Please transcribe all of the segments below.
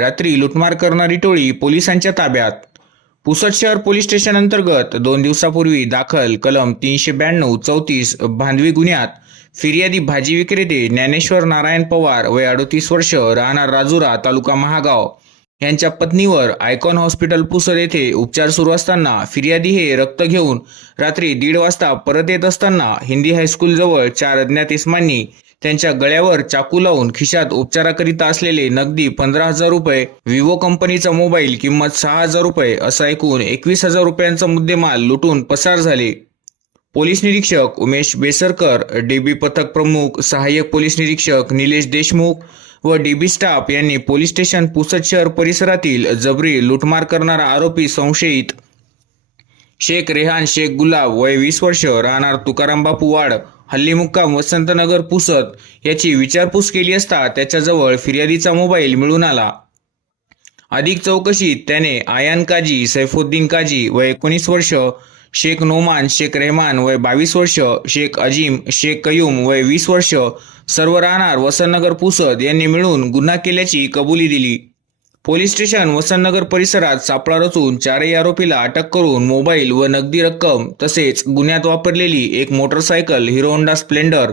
रात्री लुटमार करणारी टोळी पोलिसांच्या ताब्यात. पुसद शहर पोलीस स्टेशन अंतर्गत दोन दिवसापूर्वी दाखल कलम तीनशे ब्याण्णव चौतीस भांडवी गुन्ह्यात फिर्यादी भाजी विक्रेते ज्ञानेश्वर नारायण पवार वय अडतीस वर्ष राहणार राजुरा तालुका महागाव. यांच्या पत्नीवर आयकॉन हॉस्पिटल पुसद येथे उपचार सुरू असताना फिर्यादी हे रक्त घेऊन रात्री दीड वाजता परत येत असताना हिंदी हायस्कूल जवळ चार अज्ञात इस्मांनी त्यांच्या गळ्यावर चाकू लावून खिशात उपचाराकरिता असलेले नगदी पंधरा हजार रुपये विवो कंपनीचा मोबाईल किंमत सहा हजार रुपये असा एकूण एकवीस हजार रुपयांचा मुद्देमाल लुटून पसार झाले. पोलीस निरीक्षक उमेश बेसरकर डीबी पथक प्रमुख सहाय्यक पोलीस निरीक्षक निलेश देशमुख व डीबी स्टाफ यांनी पोलीस स्टेशन पुसद शहर परिसरातील जबरी लुटमार करणारा आरोपी संशयित शेख रेहान शेख गुलाब वय वीस वर्ष राहणार तुकाराम बापू वाड हल्ली मुक्काम वसंतनगर पुसत. याची विचारपूस केली असता त्याच्याजवळ फिर्यादीचा मोबाईल मिळून आला. अधिक चौकशीत त्याने आयान काजी सैफुद्दीन काजी वय एकोणीस वर्ष शेख नोमान शेख रेहमान वय बावीस वर्ष शेख अजीम शेख कयूम वय वीस वर्ष सर्व राहणार वसंतनगर पुसद यांनी मिळून गुन्हा केल्याची कबुली दिली. पोलीस स्टेशन वसंतनगर परिसरात सापळा रचून चारही आरोपीला अटक करून मोबाईल व नगदी रक्कम तसेच गुन्ह्यात वापरलेली एक मोटरसायकल हिरो होंडा स्प्लेंडर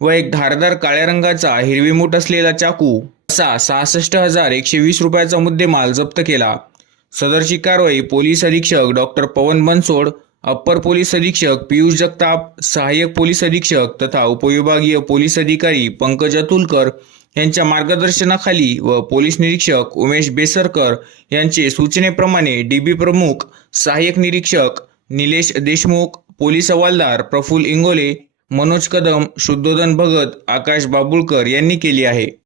व एक धारदार काळ्या रंगाचा हिरवी मूठ असलेला चाकू असा सहासष्ट हजार एकशे वीस रुपयाचा मुद्देमाल जप्त केला. सदरची कारवाई पोलीस अधीक्षक doctor Pawan Bansod upper police अधीक्षक पियुष जगताप सहाय्यक पोलीस अधीक्षक तथा उपविभागीय पोलीस अधिकारी पंकज अतुलकर यांच्या मार्गदर्शनाखाली व पोलीस निरीक्षक उमेश बेसरकर यांचे सूचनेप्रमाणे डीबी प्रमुख सहाय्यक निरीक्षक निलेश देशमुख पोलीस हवालदार प्रफुल इंगोले मनोज कदम शुद्धोधन भगत आकाश बाबुळकर यांनी केली आहे.